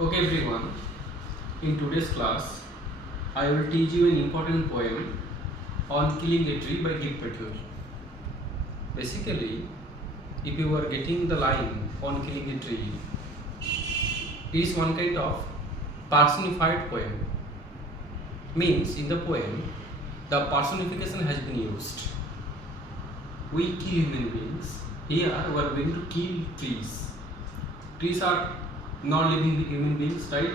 Okay everyone, in today's class, I will teach you an important poem on killing a tree by Gift Petal. Basically, if you are getting the line on killing a tree, it is one kind of personified poem. Means in the poem, the personification has been used. We kill human beings. Here we are going to kill trees. Trees are non-living human beings, right?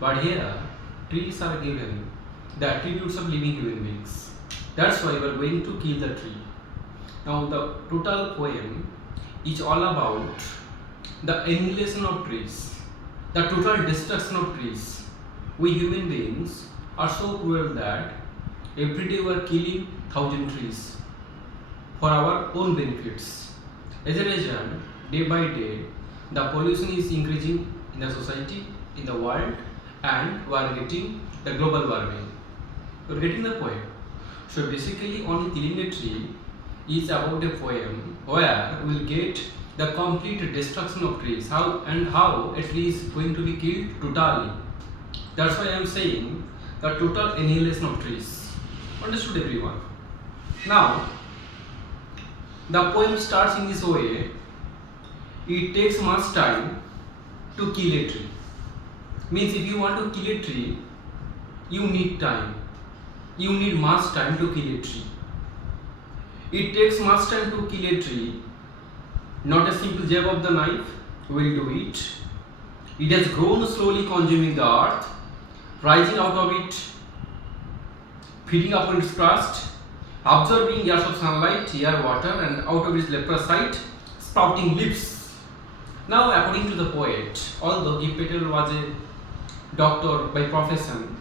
But here, trees are given the attributes of living human beings. That's why we are going to kill the tree. Now, the total poem is all about the annihilation of trees, the total destruction of trees. We human beings are so cruel that every day we are killing 1,000 trees for our own benefits. As a result, day by day, the pollution is increasing in the society, in the world, and we are getting the global warming. You are getting the poem. So basically, only killing a tree is about a poem where we will get the complete destruction of trees. How a tree is going to be killed totally. That's why I am saying the total annihilation of trees. Understood, everyone? Now, the poem starts in this way. It takes much time to kill a tree. Means if you want to kill a tree, you need time. You need much time to kill a tree. It takes much time to kill a tree. Not a simple jab of the knife will do it. It has grown slowly, consuming the earth, rising out of it, feeding upon its crust, absorbing years of sunlight, air, water, and out of its leprosy, sprouting leaves. Now, according to the poet, although Gift Petal was a doctor by profession,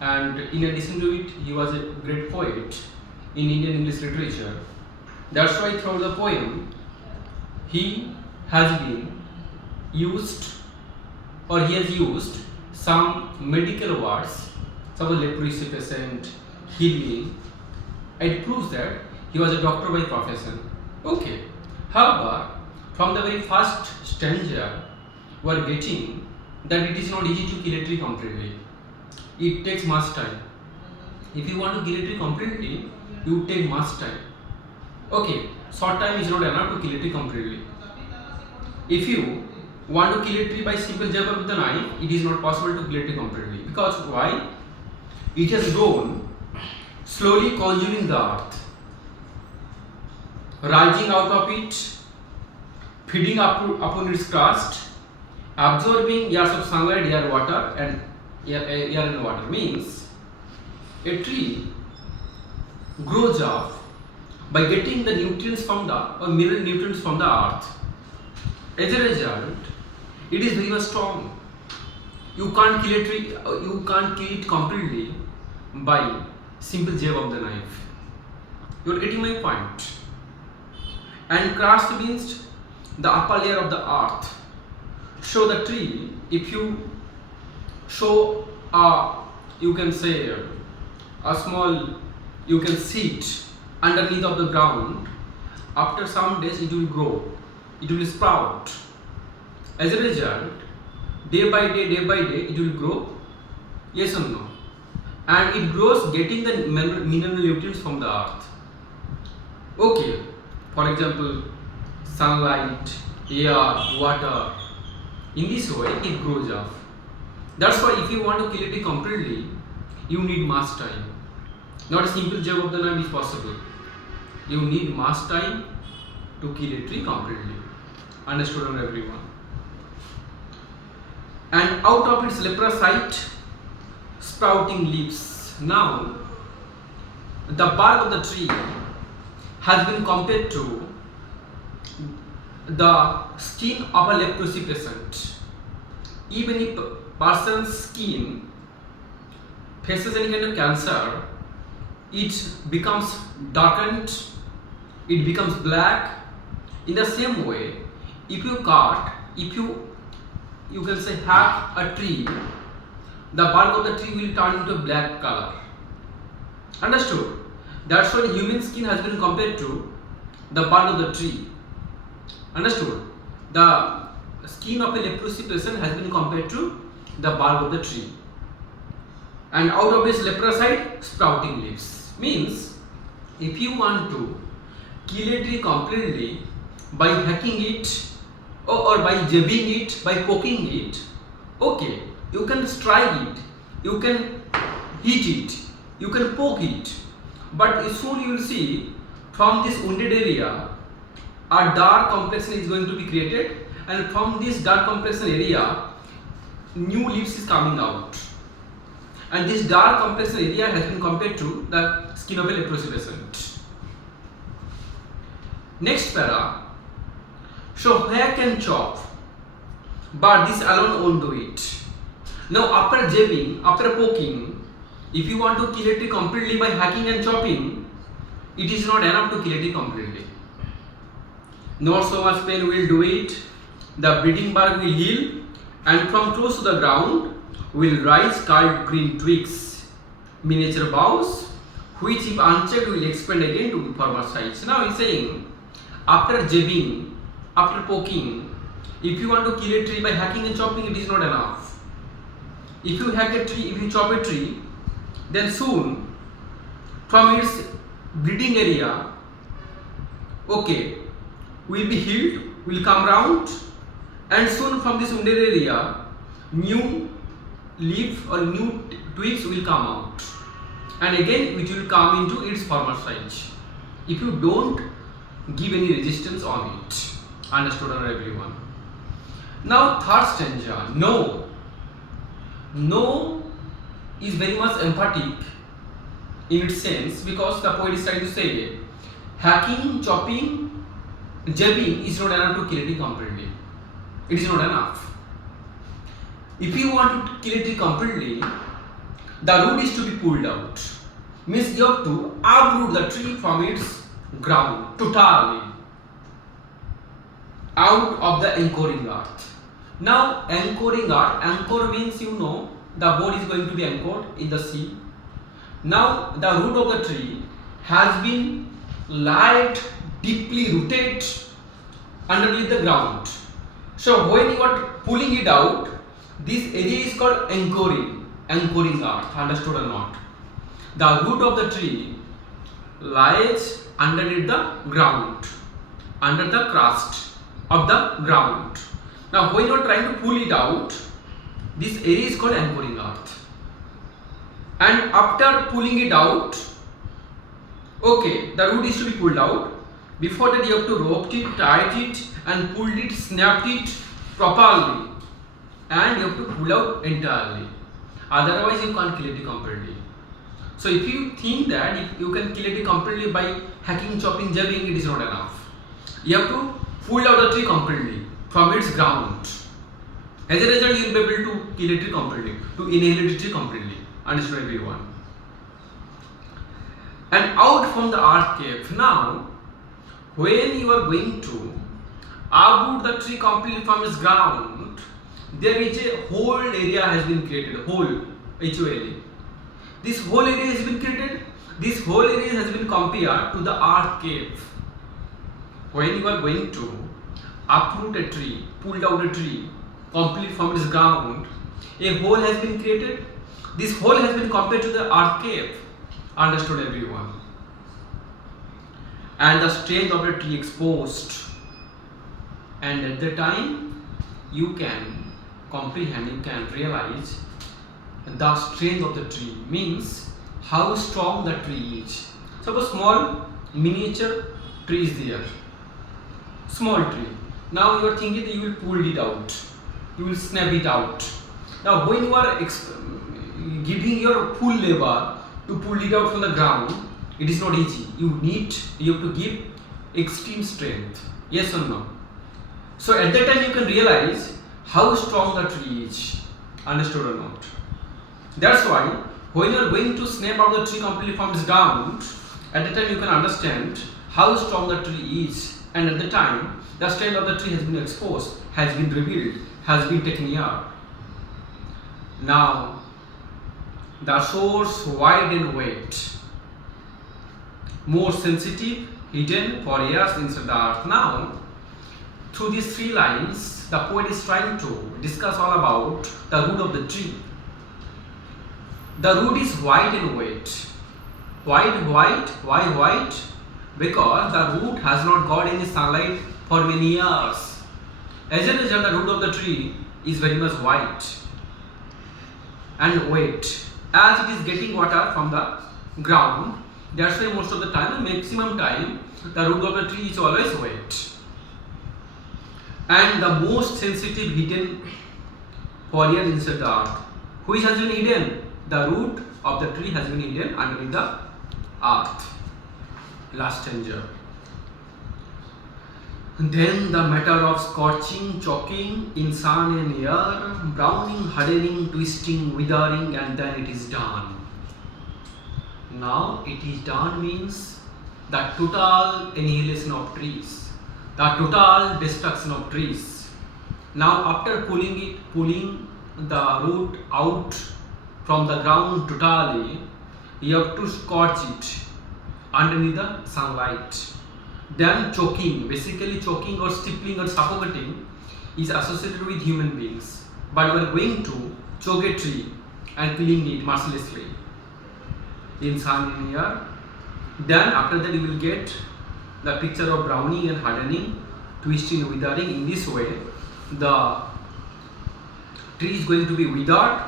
and in addition to it, he was a great poet in Indian English literature. That's why throughout the poem, he has been used or he has used some medical words, such as leprosy patient, healing. It proves that he was a doctor by profession. Okay. However, from the very first stanza, we are getting that it is not easy to kill a tree completely. It takes much time. If you want to kill a tree completely, you take much time. Okay, short time is not enough to kill a tree completely. If you want to kill a tree by simple jab of the knife, it is not possible to kill a tree completely. Because why? It has grown, slowly consuming the earth, rising out of it, feeding upon its crust, absorbing years of sunlight, air, water, and air and water. Means a tree grows up by getting the nutrients from the or mineral nutrients from the earth. As a result, it is very much strong. You can't kill a tree. You can't kill it completely by simple jab of the knife. You are getting my point. And crust means the upper layer of the earth. So the tree, if you show you can say a small, you can seed underneath of the ground, after some days it will grow, it will sprout. As a result, day by day it will grow. Yes or no? And it grows getting the mineral nutrients from the earth. Okay, for example, sunlight, air, water. In this way, it grows up. That's why if you want to kill a tree completely, you need much time. Not a simple jab of the knife is possible. You need much time to kill a tree completely. Understood, everyone? And out of its leprosy, sprouting leaves. Now, the bark of the tree has been compared to the skin of a leprosy patient. Even if a person's skin faces any kind of cancer, it becomes darkened, it becomes black. In the same way, if you can say hack a tree, the bark of the tree will turn into a black color. Understood? That's why the human skin has been compared to the bark of the tree. Understood? The skin of a leprosy patient has been compared to the bark of the tree. And out of its leproside, sprouting leaves. Means, if you want to kill a tree completely by hacking it or by jabbing it, by poking it, okay, you can strike it, you can hit it, you can poke it, but soon you will see from this wounded area a dark complexion is going to be created, and from this dark complexion area new leaves is coming out, and this dark complexion area has been compared to the skin of a leprosy patient. Next para, so hack and chop, but this alone won't do it. Now after jabbing, after poking, if you want to kill a tree completely by hacking and chopping, it is not enough to kill a tree completely. Not so much pain will do it, the bleeding bark will heal, and from close to the ground will rise curled green twigs, miniature boughs, which if unchecked will expand again to the former size. Now he is saying, after jabbing, after poking, if you want to kill a tree by hacking and chopping, it is not enough. If you hack a tree, if you chop a tree, then soon from its bleeding area, okay, will be healed, will come round, and soon from this wounded area new leaf or new twigs will come out, and again which will come into its former size if you don't give any resistance on it. Understood everyone? Now third stanza, no. No is very much emphatic in its sense, because the poet is trying to say hacking, chopping, jabbing is not enough to kill a tree completely. It is not enough. If you want to kill a tree completely, the root is to be pulled out. Means you have to uproot the tree from its ground totally, out of the anchoring earth. Now anchoring earth, anchor means you know the boat is going to be anchored in the sea. Now the root of the tree has been laid deeply rooted underneath the ground. So when you are pulling it out, this area is called anchoring earth. Understood or not? The root of the tree lies underneath the ground, under the crust of the ground. Now when you are trying to pull it out, this area is called anchoring earth. And after pulling it out, okay, the root is to be pulled out. Before that you have to rope it, tie it, and pull it, snap it properly, and you have to pull out entirely. Otherwise you can't kill it completely. So if you think that if you can kill it completely by hacking, chopping, jabbing, it is not enough. You have to pull out the tree completely from its ground. As a result, you will be able to kill a tree completely, to inhale a tree completely. Understood everyone? And out from the earth cave. Now, when you are going to uproot the tree completely from its ground, there is a whole area has been created. Whole, H-O-L-E. This whole area has been created. This whole area has been compared to the earth cave. When you are going to uproot a tree, pull out a tree completely from its ground, a hole has been created. This hole has been compared to the earth cave. Understood everyone? And the strength of the tree exposed. And at the time you can comprehend, you can realize the strength of the tree, means how strong the tree is. Suppose small miniature tree is there, small tree. Now you are thinking that you will pull it out, you will snap it out. Now when you are giving your full labor to pull it out from the ground, it is not easy. You have to give extreme strength. Yes or no? So at that time you can realize how strong the tree is. Understood or not? That's why when you are going to snap out the tree completely from its ground, at that time you can understand how strong the tree is, and at the time the strength of the tree has been exposed, has been revealed, has been taken care. Now the source wide and wet, more sensitive, hidden for years inside the earth. Now through these three lines, the poet is trying to discuss all about the root of the tree. The root is white and wet. White. Why white? Because the root has not got any sunlight for many years. As a result, the root of the tree is very much white and wet. As it is getting water from the ground, that's why most of the time, maximum time, the root of the tree is always wet. And the most sensitive hidden foliage inside the earth. Which has been hidden? The root of the tree has been hidden underneath the earth. Last stanza. Then the matter of scorching, choking in sun and air, browning, hardening, twisting, withering, and then it is done. Now it is done means the total annihilation of trees, the total destruction of trees. Now after pulling the root out from the ground totally, you have to scorch it underneath the sunlight. Then choking, basically choking or stippling or suffocating is associated with human beings. But we are going to choke a tree and killing it mercilessly in sun and air. Then after that you will get the picture of browning and hardening, twisting and withering. In this way, the tree is going to be withered,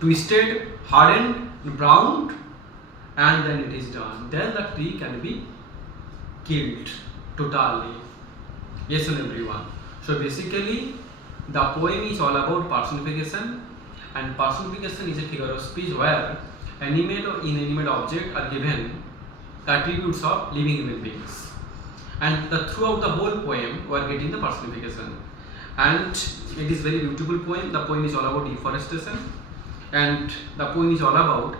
twisted, hardened, browned, and then it is done. Then the tree can be killed totally. Yes, and everyone. So basically, the poem is all about personification, and personification is a figure of speech where animate or inanimate objects are given the attributes of living human beings. And throughout the whole poem, we are getting the personification. And it is very beautiful poem. The poem is all about deforestation, and the poem is all about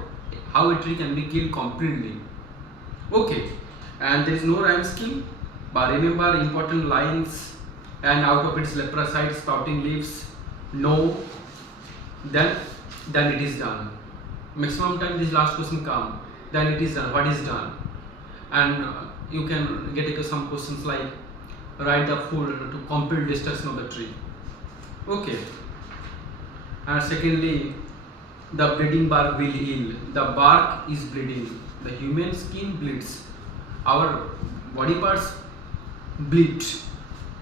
how a tree can be killed completely. Okay, and there is no rhyme scheme, but remember important lines, and out of its leprosy, sprouting leaves, no, then it is done. Maximum time this last question come, then it is done. What is done? And you can get some questions like write the full to complete destruction of the tree. Okay, and secondly, the bleeding bark will heal. The bark is bleeding. The human skin bleeds. Our body parts bleed.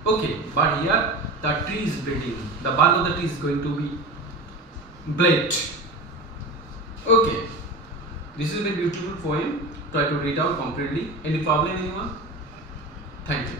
Okay, but here the tree is bleeding. The bark of the tree is going to be bled. Okay, this is a very beautiful poem. Try to read out completely. Any problem, anyone? Thank you.